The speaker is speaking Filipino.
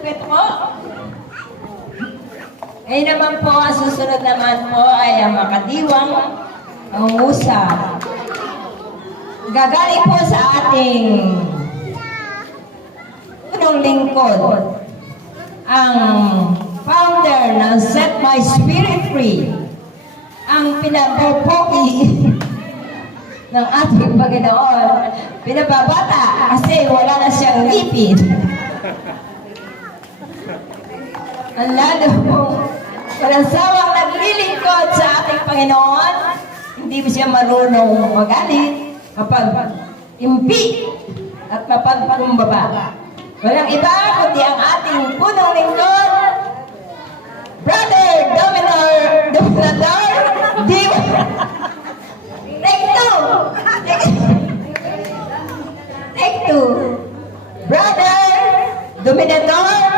kwento ko. Ngayon naman po, ang susunod naman po ay ang makadiwang pangungusa. Gagaling po sa ating punong lingkod, ang founder ng Set My Spirit Free, ang pinapopogi ng ating Panginoon, pinababata kasi wala na siyang ngipin. Ang lalo po, walang sawang naglilingkod sa ating Panginoon, hindi mo siya marunong magalit, mapag-impi at mapagpakumbaba. Walang iba kundi ang ating punong lingkod, Brother Dominador Diwa. Take two. Brother Dominador